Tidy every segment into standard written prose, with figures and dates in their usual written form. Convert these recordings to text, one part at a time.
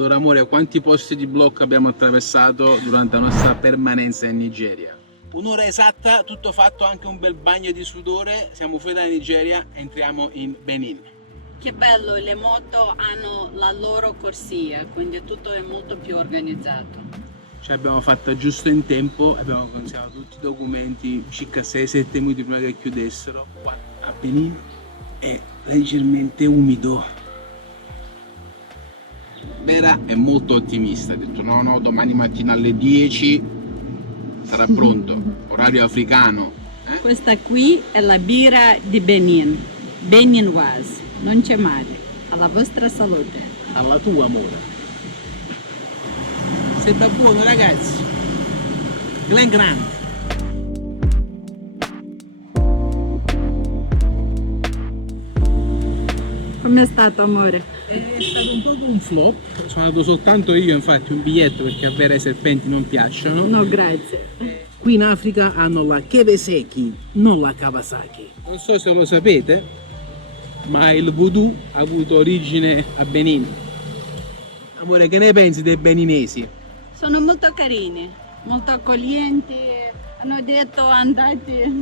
Allora amore, quanti posti di blocco abbiamo attraversato durante la nostra permanenza in Nigeria? Un'ora esatta, tutto fatto, anche un bel bagno di sudore, siamo fuori dalla Nigeria, entriamo in Benin. Che bello, le moto hanno la loro corsia, quindi tutto è molto più organizzato. Ce l'abbiamo fatta giusto in tempo, abbiamo consegnato tutti i documenti circa 6-7 minuti prima che chiudessero. Qua a Benin è leggermente umido. Vera è molto ottimista, ha detto no, domani mattina alle 10 sarà pronto, orario africano. Questa qui è la birra di Benin, Beninoise, non c'è male, alla vostra salute. Alla tua amore. Sembra buono ragazzi. Glen Grant. Com'è stato amore? È stato un po' un flop, sono andato soltanto io infatti un biglietto perché a Vera i serpenti non piacciono. No, grazie. Qui in Africa hanno la Kawasaki, non la Kawasaki. Non so se lo sapete, ma il voodoo ha avuto origine a Benin. Amore, che ne pensi dei beninesi? Sono molto carini, molto accoglienti, hanno detto andate.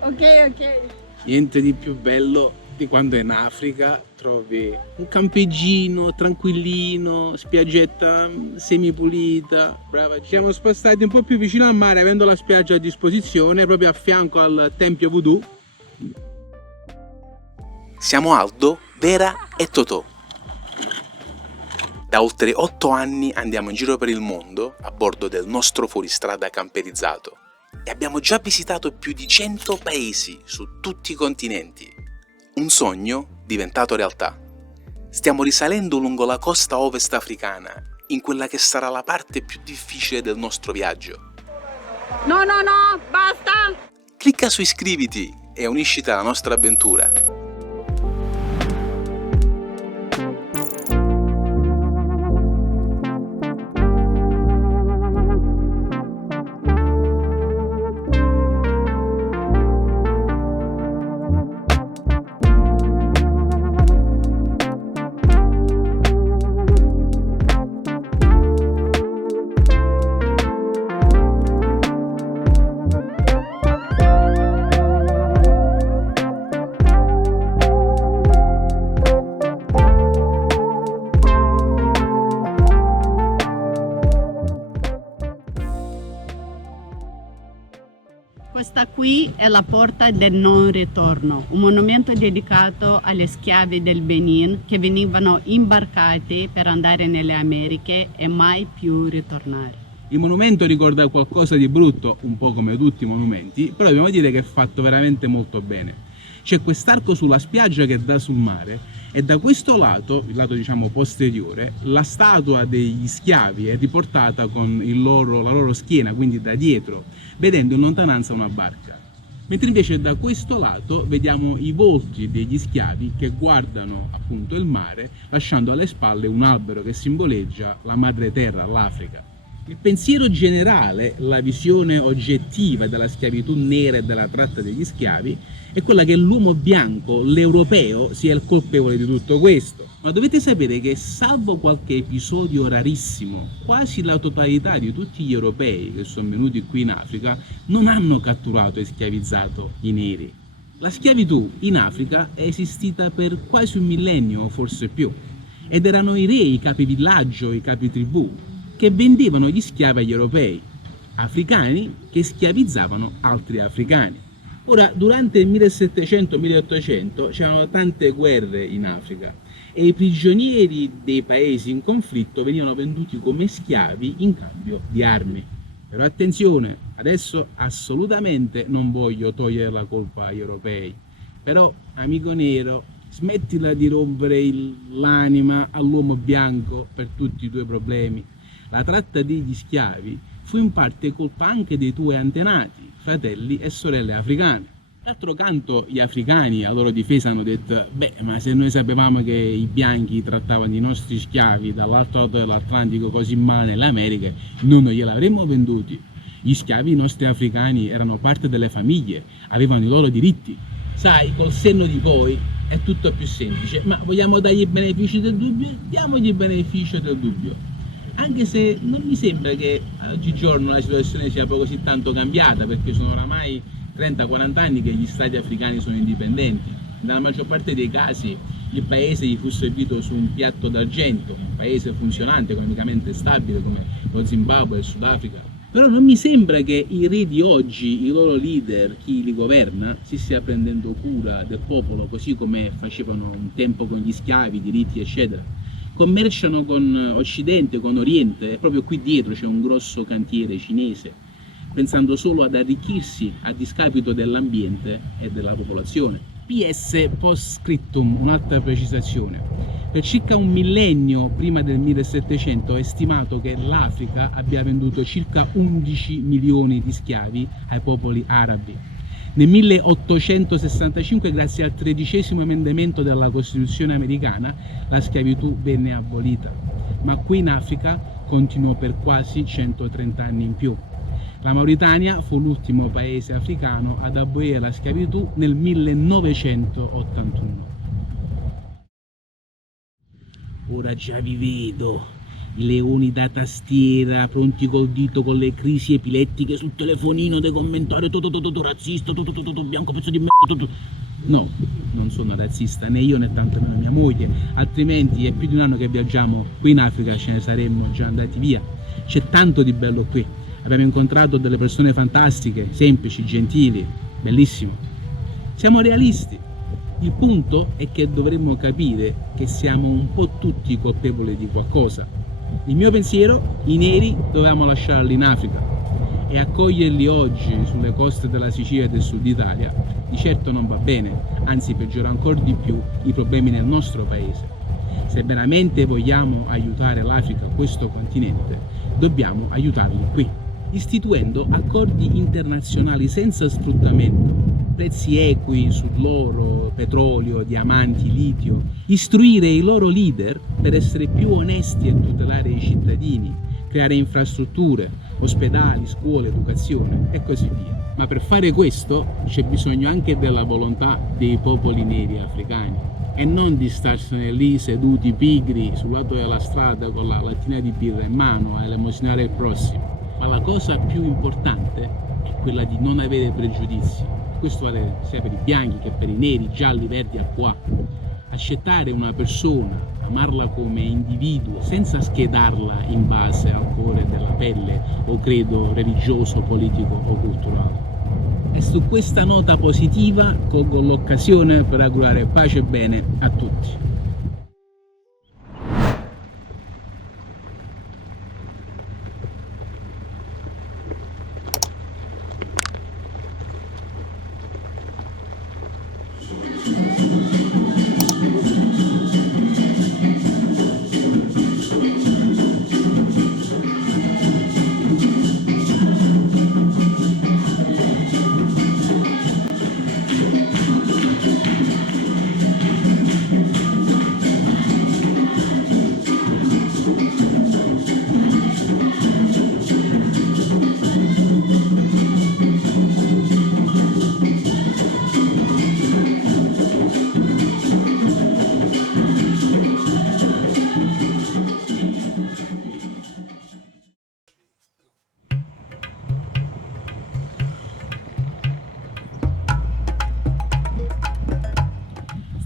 Ok. Niente di più bello di quando in Africa trovi un campeggino tranquillino, spiaggetta semipulita, brava. Ci siamo spostati un po' più vicino al mare avendo la spiaggia a disposizione proprio a fianco al tempio voodoo. Siamo Aldo, Vera e Totò. Da oltre 8 anni andiamo in giro per il mondo a bordo del nostro fuoristrada camperizzato e abbiamo già visitato più di 100 paesi su tutti i continenti. Un sogno diventato realtà. Stiamo risalendo lungo la costa ovest africana, in quella che sarà la parte più difficile del nostro viaggio. No, basta! Clicca su iscriviti e unisciti alla nostra avventura. Questa qui è la porta del non ritorno, un monumento dedicato agli schiavi del Benin che venivano imbarcati per andare nelle Americhe e mai più ritornare. Il monumento ricorda qualcosa di brutto, un po' come tutti i monumenti, però dobbiamo dire che è fatto veramente molto bene. C'è quest'arco sulla spiaggia che dà sul mare e da questo lato, il lato diciamo posteriore, la statua degli schiavi è riportata con la loro schiena, quindi da dietro, vedendo in lontananza una barca. Mentre invece da questo lato vediamo i volti degli schiavi che guardano appunto il mare, lasciando alle spalle un albero che simboleggia la madre terra, l'Africa. Il pensiero generale, la visione oggettiva della schiavitù nera e della tratta degli schiavi è quella che l'uomo bianco, l'europeo, sia il colpevole di tutto questo. Ma dovete sapere che salvo qualche episodio rarissimo, quasi la totalità di tutti gli europei che sono venuti qui in Africa non hanno catturato e schiavizzato i neri. La schiavitù in Africa è esistita per quasi un millennio o forse più ed erano i re, i capi villaggio, i capi tribù che vendevano gli schiavi agli europei, africani che schiavizzavano altri africani. Ora, durante il 1700-1800 c'erano tante guerre in Africa e i prigionieri dei paesi in conflitto venivano venduti come schiavi in cambio di armi. Però attenzione, adesso assolutamente non voglio togliere la colpa agli europei, però amico nero, smettila di rompere l'anima all'uomo bianco per tutti i tuoi problemi. La tratta degli schiavi fu in parte colpa anche dei tuoi antenati, fratelli e sorelle africane. D'altro canto gli africani a loro difesa hanno detto ma se noi sapevamo che i bianchi trattavano i nostri schiavi dall'altro lato dell'Atlantico così male nelle Americhe, noi non gliel'avremmo venduti. Gli schiavi nostri africani erano parte delle famiglie, avevano i loro diritti. Sai, col senno di poi è tutto più semplice, ma vogliamo dargli i benefici del dubbio? Diamogli il beneficio del dubbio. Anche se non mi sembra che oggigiorno la situazione sia poi così tanto cambiata, perché sono oramai 30-40 anni che gli stati africani sono indipendenti. Nella maggior parte dei casi il paese gli fu servito su un piatto d'argento, un paese funzionante, economicamente stabile come lo Zimbabwe e il Sudafrica. Però non mi sembra che i re di oggi, i loro leader, chi li governa, si stia prendendo cura del popolo così come facevano un tempo con gli schiavi, i diritti eccetera. Commerciano con Occidente, con Oriente, e proprio qui dietro c'è un grosso cantiere cinese, pensando solo ad arricchirsi a discapito dell'ambiente e della popolazione. PS post scriptum, un'altra precisazione. Per circa un millennio prima del 1700 è stimato che l'Africa abbia venduto circa 11 milioni di schiavi ai popoli arabi. Nel 1865, grazie al 13° emendamento della Costituzione americana, la schiavitù venne abolita, ma qui in Africa continuò per quasi 130 anni in più. La Mauritania fu l'ultimo paese africano ad abolire la schiavitù nel 1981. Ora già vi vedo, i leoni da tastiera, pronti col dito con le crisi epilettiche sul telefonino dei commentari, tutto razzista, tutto bianco, pezzo di merda. No, non sono razzista, né io né tantomeno mia moglie, altrimenti è più di un anno che viaggiamo qui in Africa, ce ne saremmo già andati via. C'è tanto di bello qui. Abbiamo incontrato delle persone fantastiche, semplici, gentili, bellissimo. Siamo realisti. Il punto è che dovremmo capire che siamo un po' tutti colpevoli di qualcosa. Il mio pensiero, i neri dovevamo lasciarli in Africa e accoglierli oggi sulle coste della Sicilia e del sud Italia di certo non va bene, anzi peggiora ancora di più i problemi nel nostro paese. Se veramente vogliamo aiutare l'Africa, questo continente, dobbiamo aiutarli qui, istituendo accordi internazionali senza sfruttamento, prezzi equi sull'oro, petrolio, diamanti, litio, istruire i loro leader per essere più onesti e tutelare i cittadini, creare infrastrutture, ospedali, scuole, educazione e così via. Ma per fare questo c'è bisogno anche della volontà dei popoli neri africani e non di starsene lì seduti pigri sul lato della strada con la lattina di birra in mano a elemosinare il prossimo. Ma la cosa più importante è quella di non avere pregiudizi. Questo vale sia per i bianchi che per i neri, gialli, verdi, acqua. Accettare una persona, amarla come individuo, senza schedarla in base al colore della pelle o credo religioso, politico o culturale. E su questa nota positiva colgo l'occasione per augurare pace e bene a tutti.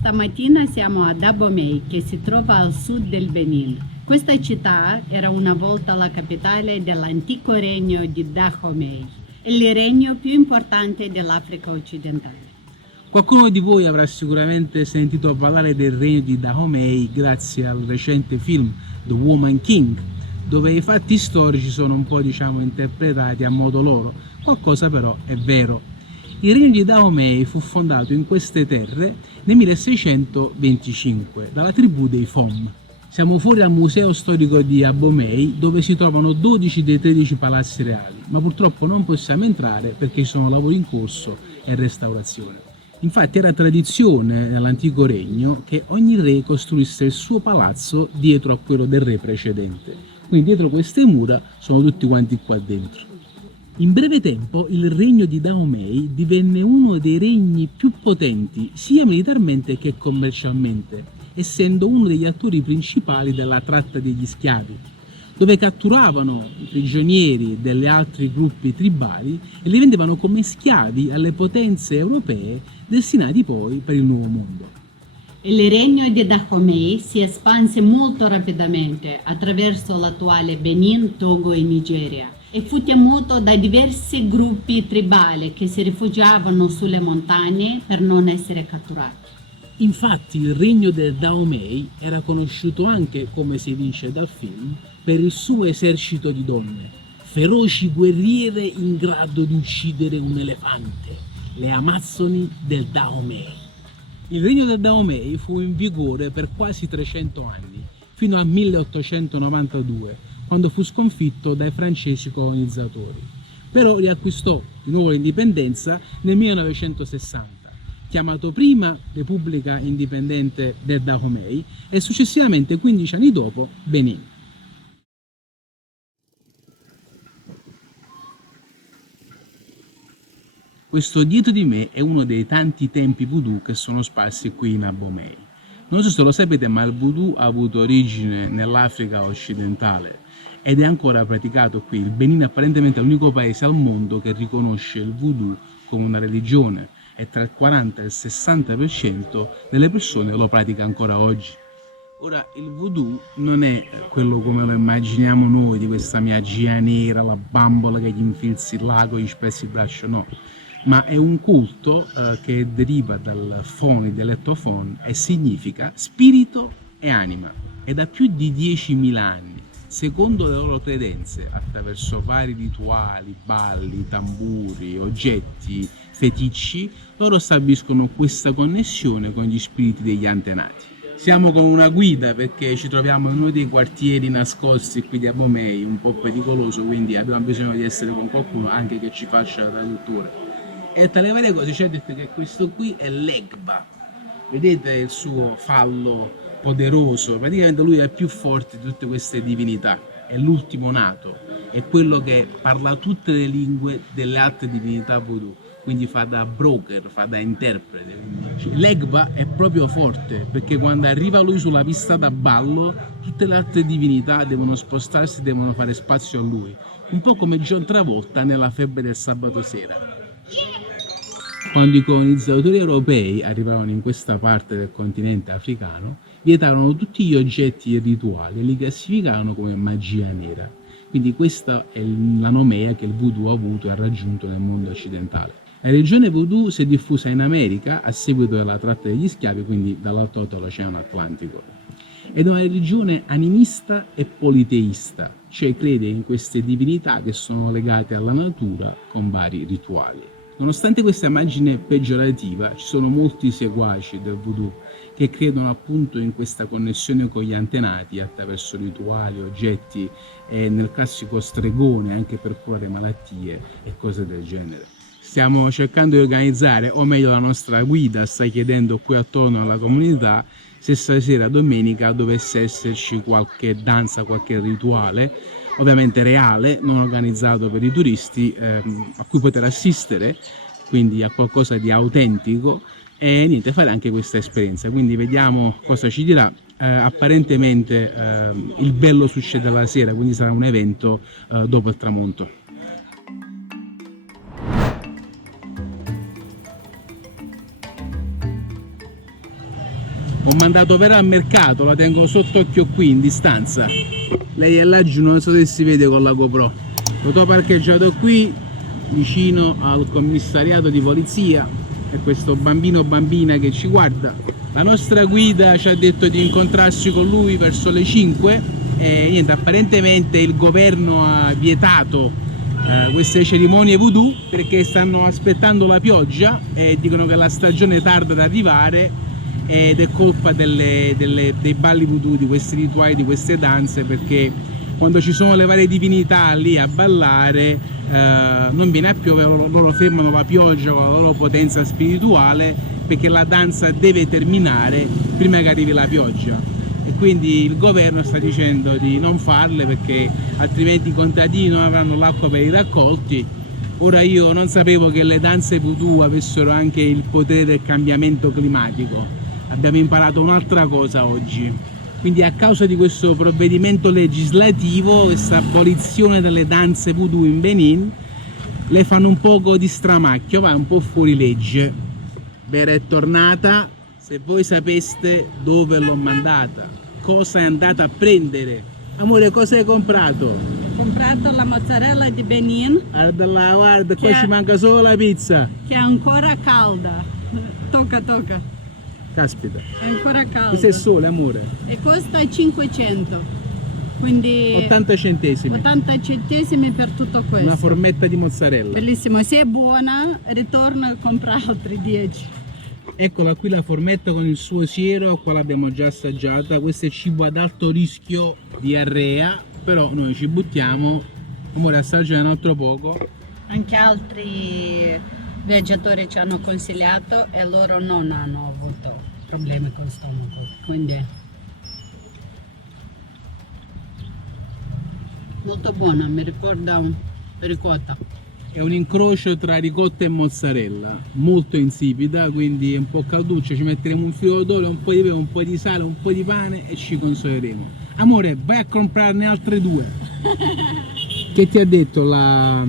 Stamattina siamo a Dahomey, che si trova al sud del Benin. Questa città era una volta la capitale dell'antico regno di Dahomey, il regno più importante dell'Africa occidentale. Qualcuno di voi avrà sicuramente sentito parlare del regno di Dahomey grazie al recente film The Woman King, dove i fatti storici sono un po' interpretati a modo loro, qualcosa però è vero. Il regno di Dahomey fu fondato in queste terre nel 1625 dalla tribù dei Fom. Siamo fuori dal museo storico di Abomey dove si trovano 12 dei 13 palazzi reali, ma purtroppo non possiamo entrare perché ci sono lavori in corso e restaurazione. Infatti era tradizione nell'antico regno che ogni re costruisse il suo palazzo dietro a quello del re precedente, quindi dietro queste mura sono tutti quanti qua dentro. In breve tempo il regno di Dahomey divenne uno dei regni più potenti sia militarmente che commercialmente, essendo uno degli attori principali della tratta degli schiavi, dove catturavano i prigionieri degli altri gruppi tribali e li vendevano come schiavi alle potenze europee destinati poi per il Nuovo Mondo. Il regno di Dahomey si espanse molto rapidamente attraverso l'attuale Benin, Togo e Nigeria e fu temuto da diversi gruppi tribali che si rifugiavano sulle montagne per non essere catturati. Infatti il regno del Dahomey era conosciuto anche, come si dice dal film, per il suo esercito di donne, feroci guerriere in grado di uccidere un elefante, le Amazzoni del Dahomey. Il regno del Dahomey fu in vigore per quasi 300 anni, fino al 1892, quando fu sconfitto dai francesi colonizzatori. Però riacquistò di nuovo l'indipendenza nel 1960, chiamato prima Repubblica Indipendente del Dahomey e successivamente 15 anni dopo Benin. Questo dietro di me è uno dei tanti templi voodoo che sono sparsi qui in Abomey. Non so se lo sapete, ma il voodoo ha avuto origine nell'Africa occidentale ed è ancora praticato qui. Il Benin apparentemente è l'unico paese al mondo che riconosce il voodoo come una religione e tra il 40 e il 60% delle persone lo pratica ancora oggi. Ora, il voodoo non è quello come lo immaginiamo noi, di questa magia nera, la bambola che gli infilzi il lago e gli spezzi il braccio, no. Ma è un culto che deriva dal foni, dell'ettofon, e significa spirito e anima. È da più di 10.000 anni. Secondo le loro credenze, attraverso vari rituali, balli, tamburi, oggetti, feticci, loro stabiliscono questa connessione con gli spiriti degli antenati. Siamo con una guida perché ci troviamo in uno dei quartieri nascosti qui di Abomey, un po' pericoloso, quindi abbiamo bisogno di essere con qualcuno anche che ci faccia da traduttore. E tra le varie cose ci ha detto che questo qui è l'Egba. Vedete il suo fallo poderoso, praticamente lui è il più forte di tutte queste divinità, è l'ultimo nato, è quello che parla tutte le lingue delle altre divinità voodoo, quindi fa da broker, fa da interprete. L'Egba è proprio forte perché quando arriva lui sulla pista da ballo tutte le altre divinità devono spostarsi, devono fare spazio a lui, un po' come John Travolta nella Febbre del sabato sera. Quando i colonizzatori europei arrivavano in questa parte del continente africano, vietavano tutti gli oggetti rituali e li classificavano come magia nera. Quindi questa è la nomea che il voodoo ha avuto e ha raggiunto nel mondo occidentale. La religione voodoo si è diffusa in America a seguito della tratta degli schiavi, quindi dall'alto dell'Oceano Atlantico. Ed è una religione animista e politeista, cioè crede in queste divinità che sono legate alla natura con vari rituali. Nonostante questa immagine peggiorativa, ci sono molti seguaci del voodoo che credono appunto in questa connessione con gli antenati attraverso rituali, oggetti e nel classico stregone anche per curare malattie e cose del genere. Stiamo cercando di organizzare, o meglio la nostra guida sta chiedendo qui attorno alla comunità se stasera domenica dovesse esserci qualche danza, qualche rituale, ovviamente reale, non organizzato per i turisti, a cui poter assistere, quindi a qualcosa di autentico e niente, fare anche questa esperienza. Quindi vediamo cosa ci dirà. Apparentemente il bello succede alla sera, quindi sarà un evento dopo il tramonto. Ho mandato Vera al mercato, la tengo sott'occhio qui in distanza. Lei è laggiù, non so se si vede con la GoPro. Lo ho parcheggiato qui vicino al commissariato di polizia e questo bambino o bambina che ci guarda. La nostra guida ci ha detto di incontrarsi con lui verso le 5 e niente, apparentemente il governo ha vietato queste cerimonie voodoo perché stanno aspettando la pioggia e dicono che la stagione tarda ad arrivare ed è colpa dei balli voodoo, di questi rituali, di queste danze, perché quando ci sono le varie divinità lì a ballare non viene a piovere, loro fermano la pioggia con la loro potenza spirituale perché la danza deve terminare prima che arrivi la pioggia e quindi il governo sta dicendo di non farle perché altrimenti i contadini non avranno l'acqua per i raccolti Ora io non sapevo che le danze voodoo avessero anche il potere del cambiamento climatico. Abbiamo imparato un'altra cosa oggi. Quindi a causa di questo provvedimento legislativo, questa abolizione delle danze voodoo in Benin, le fanno un poco di stramacchio, va un po' fuori legge. Vera è tornata, se voi sapeste dove l'ho mandata, cosa è andata a prendere. Amore, cosa hai comprato? Ho comprato la mozzarella di Benin, Guarda là, guarda, qua Che ci è- manca solo la pizza. che è ancora calda. Tocca, tocca. Caspita, È ancora calda. questo è sole, amore. E costa 500. Quindi 80 centesimi. 80 centesimi per tutto questo. Una formetta di mozzarella. Bellissimo, se è buona ritorno e compra altri 10. Eccola qui la formetta con il suo siero, qua l'abbiamo già assaggiata. Questo è cibo ad alto rischio diarrea, però noi ci buttiamo. Amore, assaggia un altro poco. Anche altri viaggiatori ci hanno consigliato e loro non hanno avuto problemi con lo stomaco. Quindi molto buona, mi ricorda ricotta. È un incrocio tra ricotta e mozzarella, molto insipida, quindi è un po' calduccia. Ci metteremo un filo d'olio, un po' di pepe, un po' di sale, un po' di pane e ci consoleremo. Amore, vai a comprarne altre due. Che ti ha detto la...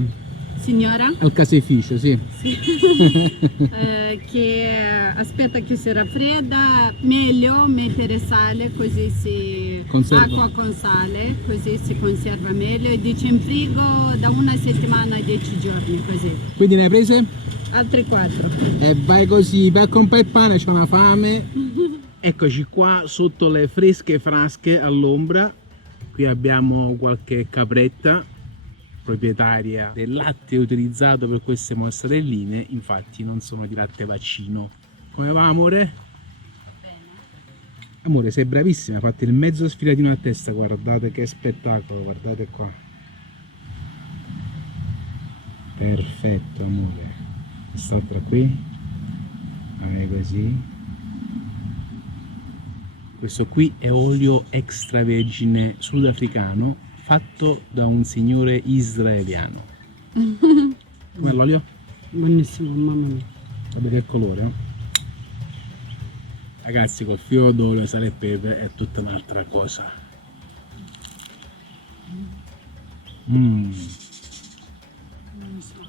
Signora? al caseificio, sì. Sì. Che aspetta che si raffredda, meglio mettere sale così si Conserva. acqua con sale, così si conserva meglio e dice in frigo da una settimana a 10 giorni così. Quindi ne hai prese? Altri 4. E vai così, vai a comprare il pane, c'ho una fame. Eccoci qua sotto le fresche frasche all'ombra. Qui abbiamo qualche capretta, proprietaria del latte utilizzato per queste mozzarelline, infatti non sono di latte vaccino. Come va, amore? Amore, sei bravissima, hai fatto il mezzo sfilatino a testa, guardate che spettacolo, guardate qua. Perfetto, amore. Quest'altra qui. Vai così. Questo qui è olio extravergine sudafricano fatto da un signore israeliano. Com'è l'olio? Buonissimo, mamma mia. Guarda che colore, no? Ragazzi, col filo d'olio, sale e pepe è tutta un'altra cosa.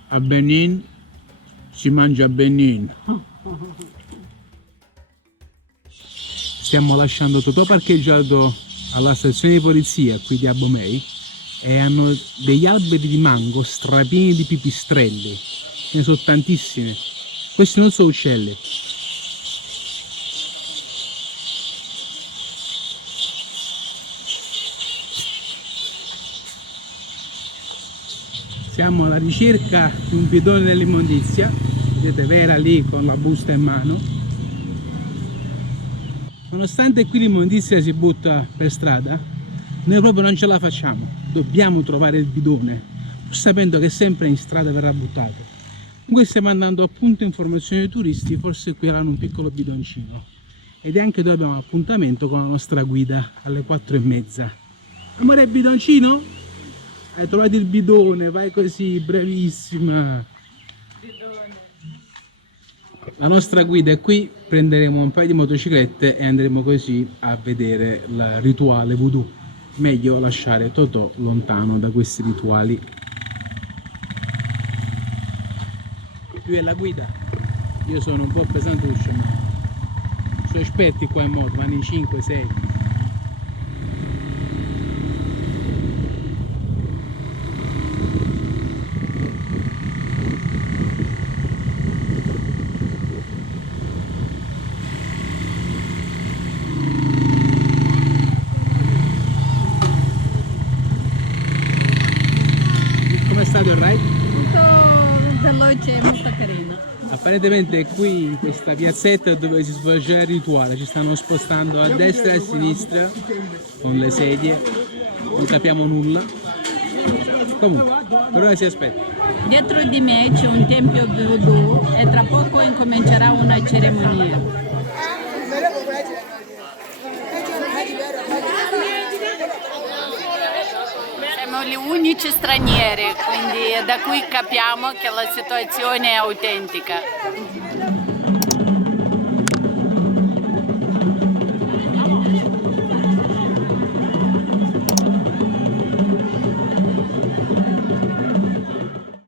A Benin si mangia a Benin. Stiamo lasciando Totò parcheggiato alla stazione di polizia qui di Abomey e hanno degli alberi di mango strapieni di pipistrelli. Ce ne sono tantissime. Questi non sono uccelli. Siamo alla ricerca di un bidone dell'immondizia. Vedete Vera lì con la busta in mano. Nonostante qui l'immondizia si butta per strada, noi proprio non ce la facciamo. Dobbiamo trovare il bidone, pur sapendo che sempre in strada verrà buttato. Comunque stiamo andando appunto in formazione dei turisti, forse qui avranno un piccolo bidoncino. Ed è anche dove abbiamo appuntamento con la nostra guida alle 4:30. Amore, bidoncino? Hai trovato il bidone, vai così, bravissima. La nostra guida è qui, prenderemo un paio di motociclette e andremo così a vedere il rituale voodoo. Meglio lasciare Totò lontano da questi rituali. Qui è la guida. Io sono un po' pesantuccio, ma sono esperti qua in moto, vanno in 5-6. Come è stato il ride? Molto veloce e molto carina. Apparentemente è qui in questa piazzetta dove si svolge il rituale, ci stanno spostando a destra e a sinistra con le sedie, non capiamo nulla. Comunque, per ora si aspetta. Dietro di me c'è un tempio voodoo e tra poco incomincerà una cerimonia. Siamo alle unici stranieri, quindi da qui capiamo che la situazione è autentica.